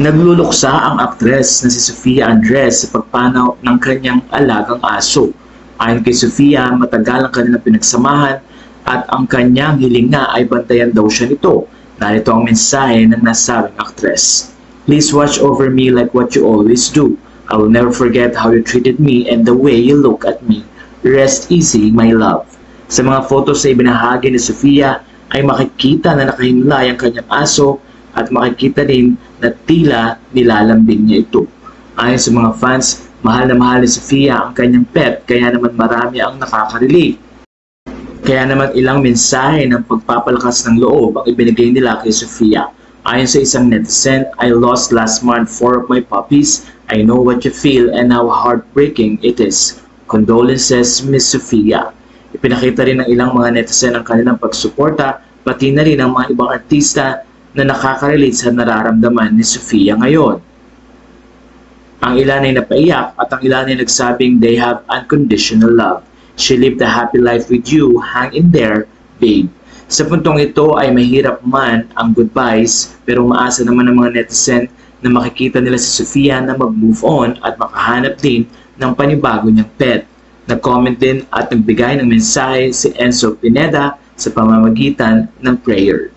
Nagluluksa ang aktres na si Sofia Andres sa pagpanaw ng kanyang alagang aso. Ayon kay Sofia, matagal ang kanilang pinagsamahan at ang kanyang hiling nga ay bantayan daw siya nito. Narito ang mensahe ng nasabing aktres. Please watch over me like what you always do. I will never forget how you treated me and the way you look at me. Rest easy, my love. Sa mga photos na ibinahagi ni Sofia ay makikita na nakahimlay ang kanyang aso at makikita din na tila nilalambing niya ito. Ayon sa mga fans, mahal na mahal ni Sofia ang kanyang pet kaya naman marami ang nakaka-relate. Kaya naman ilang mensahe ng pagpapalakas ng loob ang ibinigay nila kay Sofia. Ayon sa isang netizen, I lost last month 4 of my puppies. I know what you feel and how heartbreaking it is. Condolences, Miss Sofia. Ipinakita rin ng ilang mga netizen ang kanilang pagsuporta, pati na rin ang mga ibang artista na nakaka-relate sa nararamdaman ni Sofia ngayon. Ang ilan ay napaiyak at ang ilan ay nagsabing they have unconditional love. She lived a happy life with you, hang in there, babe. Sa puntong ito ay mahirap man ang goodbyes pero umaasa naman ng mga netizen na makikita nila si Sofia na mag-move on at makahanap din ng panibago niyang pet. Nag-comment din at nagbigay ng mensahe si Enzo Pineda sa pamamagitan ng prayer.